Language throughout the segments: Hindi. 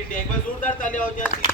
गिट्टी एक बार जोरदार तालियां हो जाती।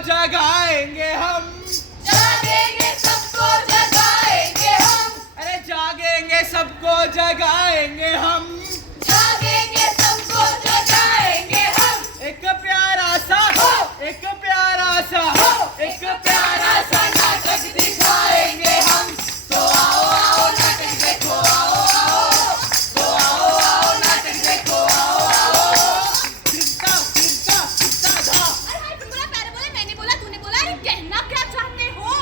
जगाएंगे हम, जागेंगे सबको जगाएंगे हम, अरे जागेंगे सबको जगाएंगे हम, जागेंगे सबको जगाएंगे हम। एक प्यारा सा एक प्यारा सा एक प्यारा सा नाटक दिखाएंगे हम। तो आओ आओ नाटक देखो, आओ आओ, तो आओ आओ नाटक देखो, आओ आओ। फिरता फिरता फिरता था। अरे हाय, तुम बोला, मैंने बोला, मैंने बोला, तूने बोला, अरे कहना क्या चाहते हो?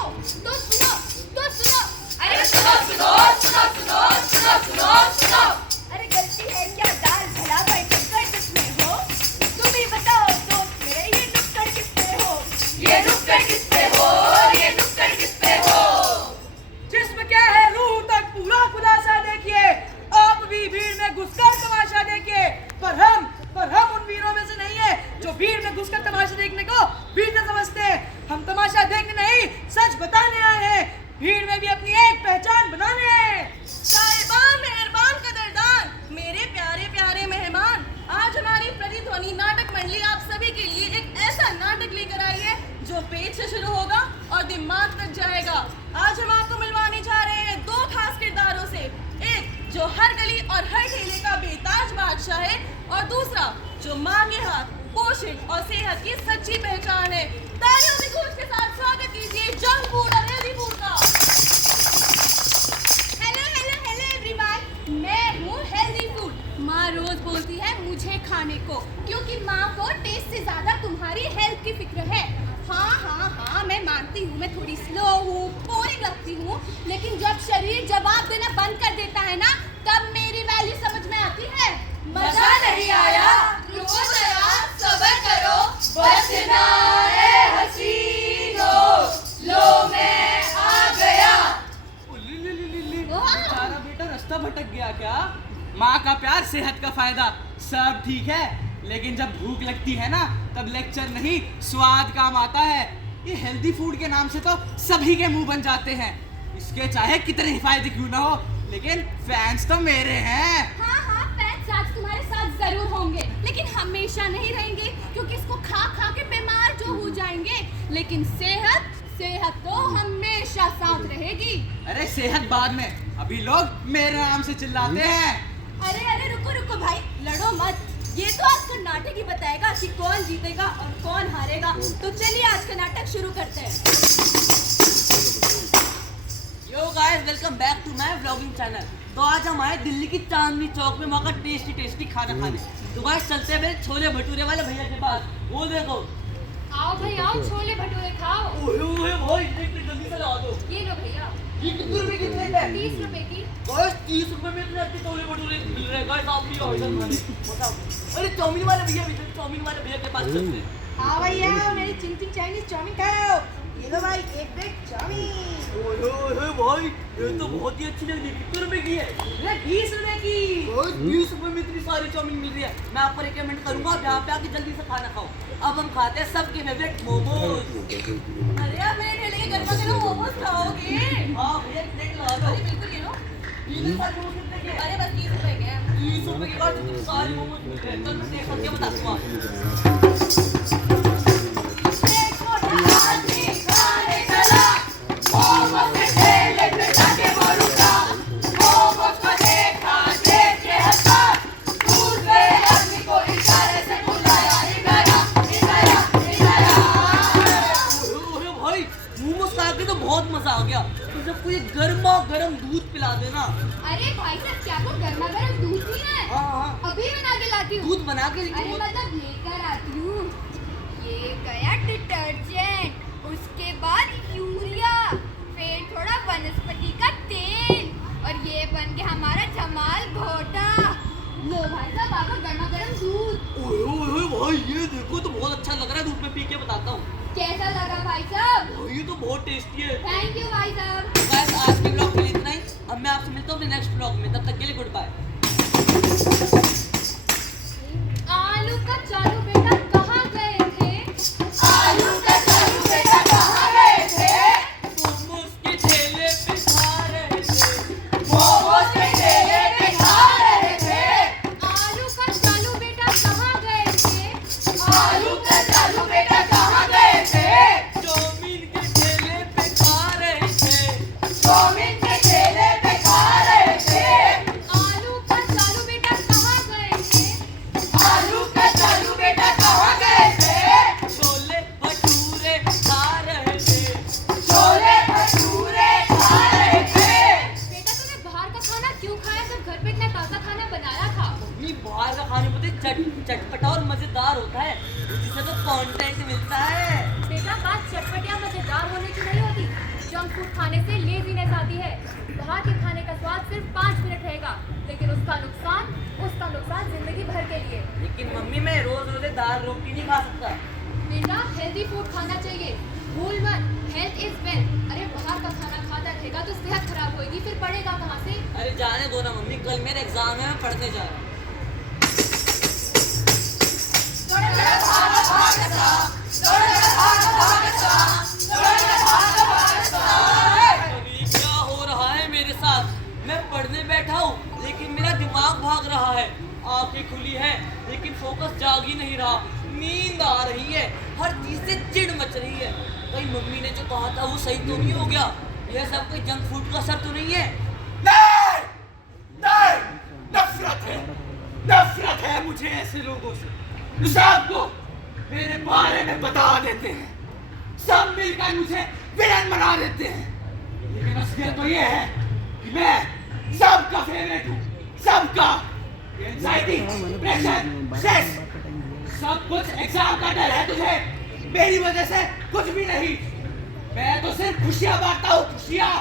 तो सुनो, तो सुनो, अरे सुनो सुनो सुनो सुनो सुनो सुनो सुनो। अरे गलती है क्या दाल भला भाई टक्कर किसमें हो? तुम ही बताओ दोस्त मेरे, ये नुक्कड़ किस पे हो? ये नुक्कड़ किस पे हो? ये नुक्कड़ किस पे हो? जिस्म क्या है रूह तक पूरा खुलासा देखिए, आप भी भीड़ में घुसकर तमाशा देखिए। पर हम उन वीरों में से नहीं है जो भीड़ में घुसकर तमाशा देखने को भीड़ न समझते हैं। हम तमाशा देखने नहीं, सच बताने आए हैं। भीड़ में भी अपनी एक पहचान बनाने हैं। साहिबान, मेहरबान, कदरदान, मेरे प्यारे प्यारे मेहमान, आज हमारी प्रतिध्वनि नाटक मंडली आप सभी के लिए एक ऐसा नाटक लेकर आई है जो पेट से शुरू होगा और दिमाग तक जाएगा। आज हम आपको मिलवाने जा रहे हैं दो खास किरदारों से, एक जो हर गली और हर ठेले का बेताज बादशाह है, और दूसरा जो माँ के हाथ पोषण और सेहत की सच्ची पहचान है। तालियों की गूंज के साथ स्वागत कीजिए जंक फूड और हेल्दी फूड का। हेलो हेलो हेलो एवरीवन, मैं हूँ हेल्दी फूड। माँ रोज बोलती है मुझे खाने को, क्योंकि माँ को टेस्ट से ज्यादा तुम्हारी हेल्थ की फिक्र है। हाँ हाँ हाँ, मैं मानती हूँ मैं थोड़ी स्लो हूँ, बोरिंग लगती हूँ, लेकिन जब शरीर जवाब देना बंद कर देता है ना, तब मेरी वैल्यू समझ में आती है। मजा नहीं आया, रुको जरा, सब्र करो, बस ना है हसीनो, लो मैं आ गया। बेचारा बेटा रास्ता भटक गया क्या? माँ का प्यार, सेहत का फायदा, सब ठीक है, लेकिन जब भूख लगती है ना, तब लेक्चर नहीं स्वाद काम आता है। ये हेल्दी फूड के नाम से तो सभी के मुंह बन जाते हैं। इसके चाहे कितने ही फायदे क्यों ना हो, लेकिन फैंस तो मेरे हैं। हाँ हाँ, फैंस आज तुम्हारे साथ जरूर होंगे, लेकिन हमेशा नहीं रहेंगे, क्योंकि इसको खा खा के बीमार जो हो जाएंगे। लेकिन सेहत तो हमेशा साथ रहेगी। अरे सेहत बाद में, अभी लोग मेरे नाम से चिल्लाते हैं। अरे अरे रुको रुको भाई, लड़ो मत, ये तो आज का नाटक ही बताएगा कि कौन जीतेगा और कौन हारेगा। तो चलिए आज का नाटक शुरू करते हैं। Yo guys, welcome back to my vlogging channel. तो आज हम आए दिल्ली की चांदनी चौक में वहाँ का टेस्टी खाना खाने। तो गाइस चलते हैं मेरे छोले भटूरे वाले भैया के पास। वो देखो, आओ भाई आओ, छोले भटूरे खाओ। ओए ओए भाई, एक जल्दी से ला दो। ये लो भैया, ये कितने रुपए कितने का है? 30 रुपए की। गाइस 30 रुपए में इतने अच्छे छोले भटूरे मिल रहे हैं। गाइस आप भी ऑर्डर करें, बताओ। अरे चाउमीन वाले भैया भी, चाउमीन वाले भैया के पास चलते हैं। आओ भैया, मेरी चिंग चाइनीज चाउमीन खाओ। ये लो भाई, एक प्लेट चाउमीन। ओए ओए भाई, ये तो बहुत ही अच्छी लग रही है। कितने रुपए की है? ये 20 रुपए की। 20 रुपए में इतनी सारी चाउमीन मिल रही है। मैं आपको रिकमेंड करूंगा आप यहाँ पे आके जल्दी से खाना खाओ। अब हम खाते हैं सबके फेवरेट मोमोज। अरे आप मेरे ठेले के गर्मा गर्म मोमोज खाओगे? हाँ भैया, एक प्लेट लगा दो। अरे बिल्कुल, ये लो। ये सारे मोमोज कितने के हैं? अरे बस 30 रुपए के हैं। 30 रुपए के बाद इतने सारे मोमोज मिल रहे हैं। कल मैं टेस्ट करके बताता हूँ। अरे भाई, मोमोज खा के तो बहुत मजा आ गया। तो सबको ये गर्मा गर्म दूध पिला देना। अरे भाई साहब, क्या वो गर्मा गर्म दूध भी है? हाँ हाँ, अभी बना के लाती हूँ। दूध बना के अरे मतलब लेकर आती हूँ। ये गया डिटर्जेंट, उसके बाद यूरिया, फिर थोड़ा वनस्पति का तेल, और ये बन गया हमारा जमाल घोटा। लो भाई साहब, आपका गर्मा गर्म दूध। ओए ओए ओए भाई, ये देखो तो बहुत अच्छा लग रहा है। दूध में पी के बता बताता हूँ। कैसा लगा भाई साहब? ये तो बहुत टेस्टी है। थैंक यू भाई साहब। बस आज के ब्लॉग के लिए इतना ही। अब मैं आपसे मिलता हूँ अपने नेक्स्ट ब्लॉग में, तब तक के लिए गुड बाय। आलू का चालू बेटा कहाँ गए थे? आलू का चालू बेटा कहाँ गए थे? मोमोज के ठेले पे खा रहे थे। मोमोज के ठेले पे खा रहे थे। आलू का चालू बेटा कहाँ गए थे? आलू का चालू बेटा कहाँ गए थे? चाउमीन के ठेले पे खा रहे थे। चाउमीन के ठेले पे खा रहे थे। आलू का चालू बेटा कहाँ गए थे? आलू का चालू बेटा कहाँ गए थे? छोले भटूरे खा रहे थे। छोले भटूरे खा रहे थे। बेटा तूने बाहर का खाना क्यों खाया जब घर पे इतना ताज़ा खाना बनाया था? मम्मी बाहर का खाने में चटपटा और मजेदार होता है, जिससे तो कंटेंट मिलता है। बेटा बात चटपट या मजेदार होने की नहीं होती। जंक फूड खाने से लेजीनेस आती है। बाहर के खाने का स्वाद सिर्फ 5 मिनट रहेगा, लेकिन उसका नुकसान जिंदगी भर के लिए। लेकिन मम्मी मैं रोज रोज दाल रोटी नहीं खा सकता। बेटा हेल्दी फूड खाना चाहिए, भूल मत, हेल्थ इज वेल्थ। अरे बाहर का खाना खाता रहेगा तो सेहत खराब होगी, फिर पढ़ेगा कहाँ से? अरे जाने दो ना मम्मी, कल मेरे एग्जाम है, मैं पढ़ने जा रहा हूँ। अरे क्या हो रहा है मेरे साथ? मैं पढ़ने बैठा हूँ लेकिन मेरा दिमाग भाग रहा है। आंखें खुली है लेकिन फोकस जाग ही नहीं रहा। नींद आ रही है, हर चीज से चिढ़ मच रही है। कहीं मम्मी ने जो कहा था वो सही तो नहीं हो गया? यह सब कोई जंक फूड का असर तो नहीं है? नहीं, नहीं, नफरत है मुझे ऐसे लोगों से जो सबको मेरे बारे में बता देते हैं, सब मिलकर मुझे विलन बना देते हैं। लेकिन असलियत तो ये है कि मैं सबका फेवरेट हूँ, सबका। एंजाइटी, प्रेशर, स्ट्रेस, सब कुछ एग्जाम का डर है तुझे, मेरी वजह से कुछ भी नहीं। मैं तो सिर्फ खुशियाँ बांटता हूँ, खुशियाँ।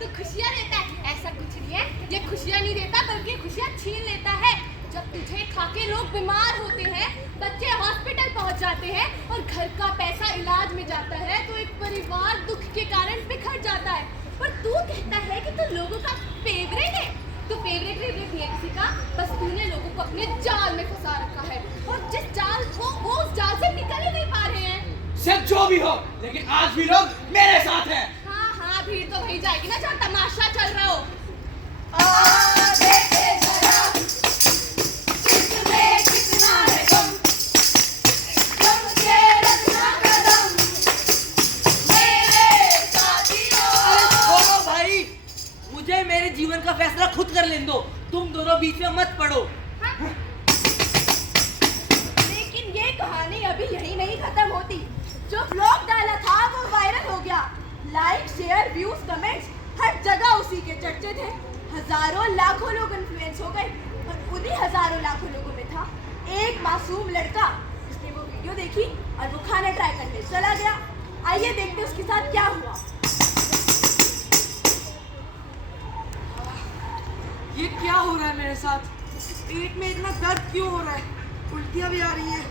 तू खुशियाँ देता है? ऐसा कुछ नहीं है, ये खुशियाँ नहीं देता बल्कि खुशियाँ छीन लेता है। जब तुझे खाके लोग बीमार होते हैं, बच्चे हॉस्पिटल पहुंच जाते हैं और घर का पैसा इलाज में जाता है, तो एक परिवार दुख के कारण बिखर जाता है। पर तू कहता है कि तू लोगों का फेवरेट है। तू फेवरेट नहीं है किसी का, बस तूने लोगों को अपने जाल में फंसा रखा है, और जिस जाल को वो उस जाल से निकल ही नहीं पा रहे हैं। सिर्फ जो भी हो, लेकिन आज भी लोग मेरे साथ हैं। हाँ हाँ, भीड़ तो वही जाएगी ना जहाँ तमाशा चल रहा हो। मुझे मेरे जीवन का फैसला खुद कर लेने दो, तुम दोनों बीच में मत पड़ो। लेकिन ये कहानी अभी यही नहीं खत्म होती। जो ब्लॉग डाला था वो वायरल हो गया। लाइक, शेयर, व्यूज, कमेंट्स हर जगह उसी के चर्चे थे। हजारों लाखों लोग इन्फ्लुएंस हो गए, और उन्हीं हजारों लाखों लोगों में था एक मासूम लड़का, जिसने वो वीडियो देखी और वो खाना ट्राई करने चला गया। आइए देखते उसके साथ क्या हुआ। ये क्या हो रहा है मेरे साथ? पेट में इतना दर्द क्यों हो रहा है? उल्टियाँ भी आ रही हैं।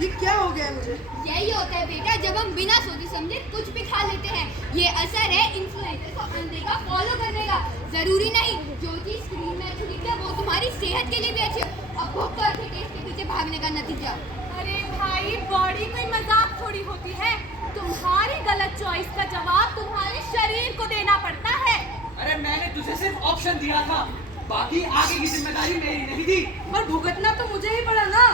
ये क्या हो गया है मुझे? यही होता है बेटा, जब हम बिना सोचे समझे कुछ भी खा लेते हैं। ये असर है इन्फ्लुएंसर को अंधे का फॉलो करने का। जरूरी नहीं जो चीज स्क्रीन में अच्छी दिखती है वो तुम्हारी सेहत के लिए भी अच्छी है। अब भूख कर टेस्ट के पीछे भागने का नतीजा। अरे भाई, बॉडी कोई मजाक थोड़ी होती है। तुम्हारी गलत चॉइस का जवाब तुम्हारे शरीर को देना पड़ता है। अरे मैंने तुझे सिर्फ ऑप्शन दिया था, बाकी आगे की जिम्मेदारी मेरी नहीं थी। पर भुगतना तो मुझे ही पड़ा ना।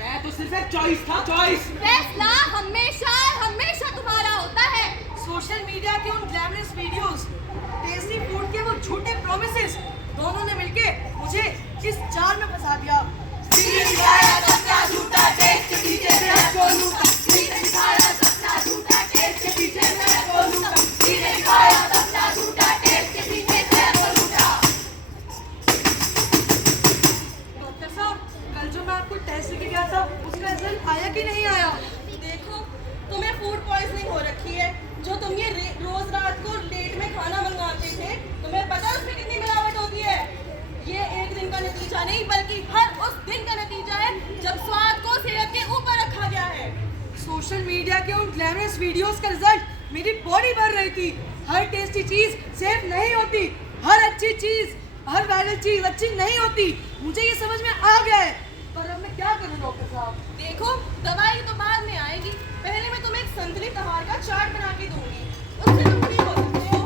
मैं तो सिर्फ एक चॉइस था, चॉइस। फैसला हमेशा हमेशा तुम्हारा होता है। सोशल मीडिया के उन ग्लैमरस वीडियोस, टेस्टी फूड के वो झूठे प्रोमिसेस, दोनों ने मिलके मुझे इस जाल में फंसा दिया। डॉक्टर साहब, कल जो मैं आपको टेस्ट लेके गया था, उसका रिजल्ट आया कि नहीं आया? देखो, तुम्हें फूड पॉइजनिंग हो रखी है। जो तुम ये रोज रात को लेट में खाना मंगाते थे, तुम्हें पता है उसमें कितनी मिलावट होती है? ये एक दिन का नतीजा नहीं बल्कि हर मीडिया के उन ग्लैमरस वीडियोस का रिजल्ट मेरी बॉडी भर रही थी। हर टेस्टी चीज सेफ नहीं होती, हर अच्छी चीज, हर वायरल चीज अच्छी नहीं होती। मुझे ये समझ में आ गया है, पर अब मैं क्या करूं डॉक्टर साहब? देखो, दवाई तो बाद में आएगी, पहले मैं तुम्हें एक संतुलित आहार का चार्ट बना के दूंगी, उससे तुम ठीक हो सकते हो।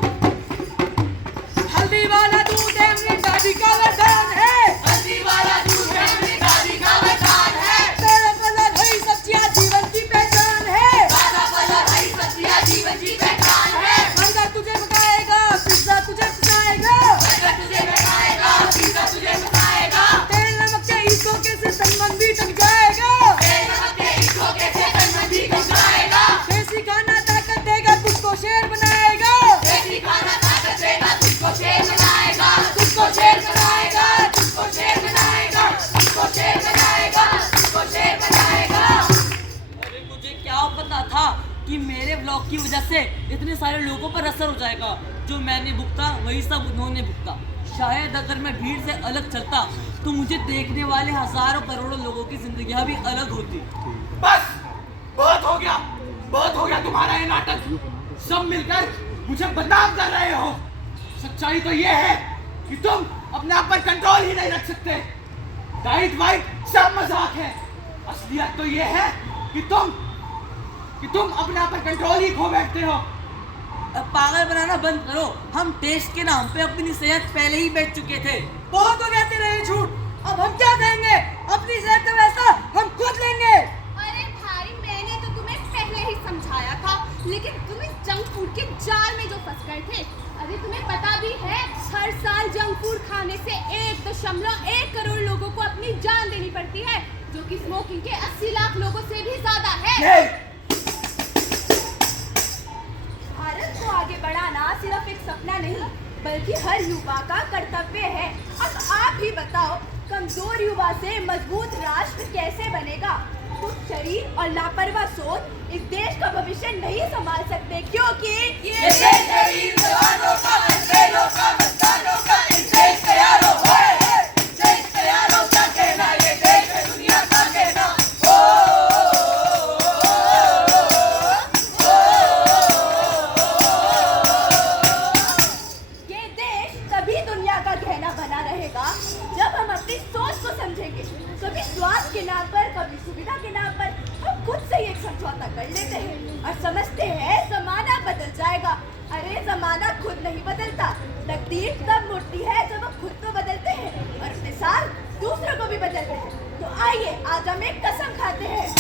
हल्दी वाला दूध है मेरी दादी का वरदान है, हल्दी वाला दूध है मेरी दादी का वरदान है। ताजा फल हरी सब्जियां जीवन की पहचान है, ताजा फल हरी सब्जियां जीवन की पहचान है। बर्गर तुझे पकाएगा, पिज्जा तुझे पकाएगा, बर्गर तुझे पकाएगा, पिज़्ज़ा तुझे पकाएगा। तेल नमक के इस धोखे से संबंधी तक जाएगा, तेल नमक के इस धोखे से संबंधी तक जाएगा। देसी खाना ताकत देगा, तुझको शेर बनाएगा, देसी खाना ताकत देगा, तुझको शेर बनाएगा, तुझको शेर बनाएगा, तुझको शेर बनाएगा, तुझको शेर बनाएगा, तुझको शेर बनाएगा। अरे मुझे क्या पता था कि मेरे ब्लॉग की वजह से इतने सारे लोगों पर असर हो जाएगा। जो मैंने भुगता वही सब उन्होंने भुगता। शायद अगर मैं भीड़ से अलग चलता तो मुझे देखने वाले हजारों करोड़ों लोगों की जिंदगियां भी अलग होती। बस बहुत हो गया तुम्हारा ये नाटक। सब मिलकर मुझे बदनाम कर रहे हो। सच्चाई तो ये है कि तुम अपने आप पर कंट्रोल ही नहीं रख सकते। डाइट वाइट सब मजाक है, असलियत तो ये है कि तुम अपने आप पर कंट्रोल ही खो बैठते हो। अब पागल बनाना बंद करो। हम टेस्ट के नाम पे अपनी सेहत पहले ही बेच चुके थे। बहुत हो गया तेरा ये झूठ। अब हम क्या कहेंगे? अपनी सेहत का वैसा हम खुद लेंगे। अरे भाई, मैंने तो तुम्हें पहले ही समझाया था, लेकिन तुम इस जंक फूड के जाल में जो फंस गए थे। अरे तुम्हें पता भी है, हर साल जंक फूड खाने से 1.1 करोड़ लोगों को अपनी जान देनी पड़ती है, जो कि स्मोकिंग के 80 लाख लोगों से भी ज्यादा है। भारत को आगे बढ़ाना सिर्फ एक सपना नहीं, बल्कि हर युवा का कर्तव्य है। अब आप ही बताओ, कमजोर युवा से मजबूत राष्ट्र कैसे बनेगा? कुछ शरीर और लापरवाह सोच इस देश का भविष्य नहीं संभाल सकते, क्योंकि ये देश शरीर जवानों का, अंग्रेजों का, मस्तानों का, इस देश तैयारों होए, देश तैयारों का कहना, ये देश है दुनिया का कहना। ये देश तभी दुनिया का कहना बना रहेगा जब हम अपनी सोच को समझेंगे। कभी स्वार्थ के नाम पर, कभी सुविधा के नाम पर हम खुद से ही एक समझौता कर लेते हैं और समझते हैं जमाना बदल जाएगा। अरे जमाना खुद नहीं बदलता, तकदीर तब मुड़ती है जब हम खुद को बदलते हैं और अपने साथ दूसरों को भी बदलते हैं। तो आइए आज हम एक कसम खाते हैं।